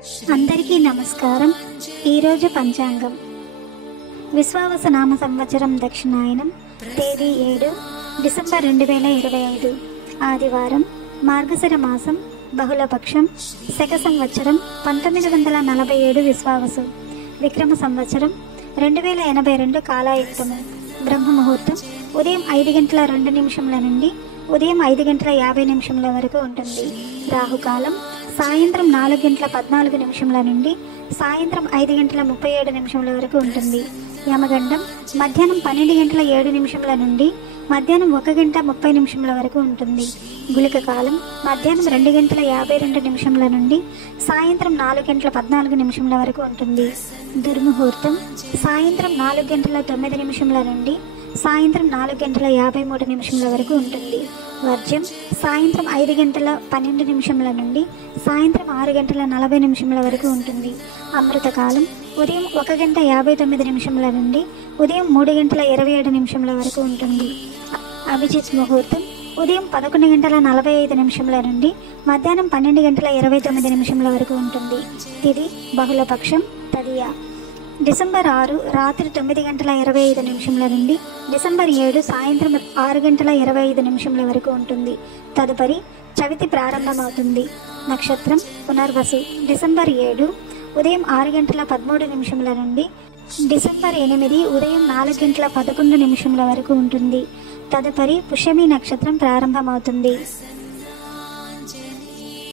అందరికీ నమస్కారం. ఈరోజు పంచాంగం విశ్వావస నామ సంవత్సరం దక్షిణాయనం, తేదీ 7 డిసెంబర్ 2025, ఆదివారం, మార్గశిర మాసం, బహుళపక్షం, శక సంవత్సరం 1947 విశ్వావసు, విక్రమ సంవత్సరం 2082 కాలాయుక్తము. బ్రహ్మముహూర్తం ఉదయం 5:02 నుండి ఉదయం 5:50 వరకు ఉంటుంది. రాహుకాలం సాయంత్రం 4:14 నుండి సాయంత్రం 5:37 వరకు ఉంటుంది. యమగండం మధ్యాహ్నం 12:07 నుండి మధ్యాహ్నం 1:30 వరకు ఉంటుంది. గుళిక కాలం మధ్యాహ్నం 2:52 నుండి సాయంత్రం 4:14 వరకు ఉంటుంది. దుర్ముహూర్తం సాయంత్రం 4:09 నుండి సాయంత్రం 4:53 వరకు ఉంటుంది. వర్జ్యం సాయంత్రం 5:12 నుండి సాయంత్రం 6:40 వరకు ఉంటుంది. అమృతకాలం ఉదయం 1:59 నుండి ఉదయం 3:27 వరకు ఉంటుంది. అభిజిత్ ముహూర్తం ఉదయం 11:45 నుండి మధ్యాహ్నం 12:29 వరకు ఉంటుంది. తిథి బహుళపక్షం, తదియ. డిసెంబర్ 6 రాత్రి 9:25 నుండి డిసెంబర్ 7 సాయంత్రం 6:25 వరకు ఉంటుంది. తదుపరి చవితి ప్రారంభమవుతుంది. నక్షత్రం పునర్వసు. డిసెంబర్ 7 ఉదయం 6:13 నుండి డిసెంబర్ 8 ఉదయం 4:11 వరకు ఉంటుంది. తదుపరి పుష్యమి నక్షత్రం ప్రారంభమవుతుంది.